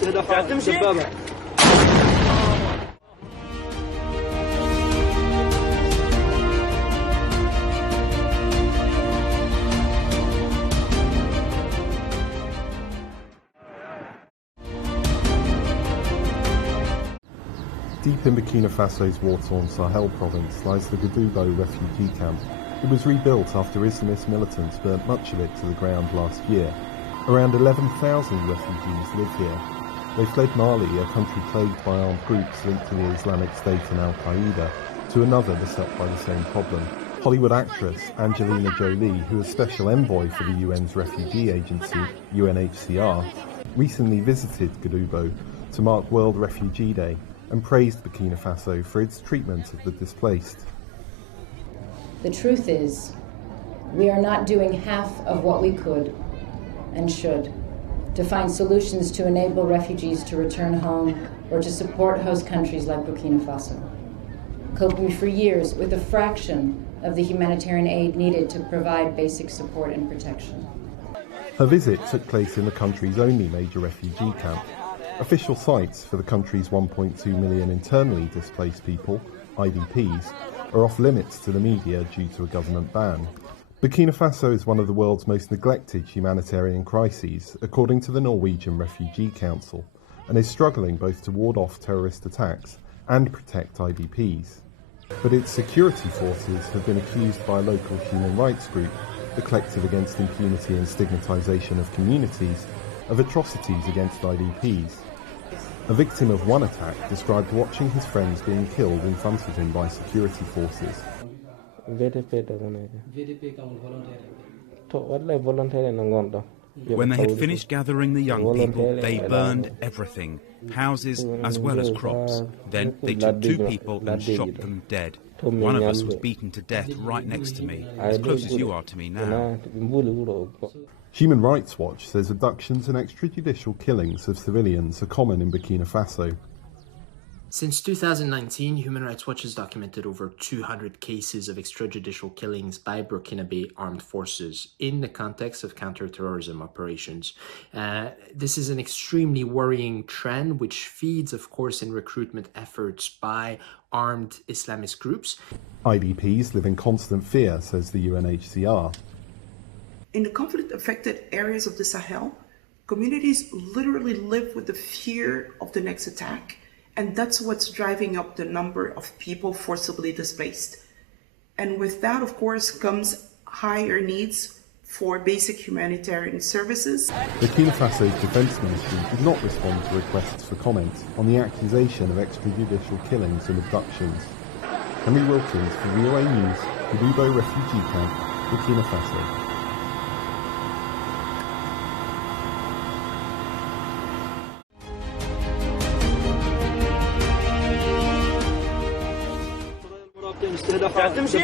Deep in Burkina Faso's war-torn Sahel province lies the Gadubo refugee camp. It was rebuilt after Islamist militants burnt much of it to the ground last year. Around 11,000 refugees live here. They fled Mali, a country plagued by armed groups linked to the Islamic State and Al-Qaeda, to another beset by the same problem. Hollywood actress Angelina Jolie, who is special envoy for the UN's refugee agency, UNHCR, recently visited Gadubo to mark World Refugee Day and praised Burkina Faso for its treatment of the displaced. The truth is, we are not doing half of what we could and should to find solutions to enable refugees to return home or to support host countries like Burkina Faso, coping for years with a fraction of the humanitarian aid needed to provide basic support and protection. Her visit took place in the country's only major refugee camp. Official sites for the country's 1.2 million internally displaced people, IDPs, are off limits to the media due to a government ban. Burkina Faso is one of the world's most neglected humanitarian crises, according to the Norwegian Refugee Council, and is struggling both to ward off terrorist attacks and protect IDPs. But its security forces have been accused by a local human rights group, the Collective Against Impunity and Stigmatization of Communities, of atrocities against IDPs. A victim of one attack described watching his friends being killed in front of him by security forces. When they had finished gathering the young people, they burned everything, houses as well as crops. Then they took 2 people and shot them dead. One of us was beaten to death right next to me, as close as you are to me now. Human Rights Watch says abductions and extrajudicial killings of civilians are common in Burkina Faso. Since 2019, Human Rights Watch has documented over 200 cases of extrajudicial killings by Burkinabe armed forces in the context of counterterrorism operations. This is an extremely worrying trend, which feeds, of course, in recruitment efforts by armed Islamist groups. IDPs live in constant fear, says the UNHCR. In the conflict-affected areas of the Sahel, communities literally live with the fear of the next attack, and that's what's driving up the number of people forcibly displaced. And with that, of course, comes higher needs for basic humanitarian services. Burkina Faso's Defence Ministry did not respond to requests for comment on the accusation of extrajudicial killings and abductions. Henry Wilkins for VOA News, Gadubo Refugee Camp, Burkina Faso. تمشي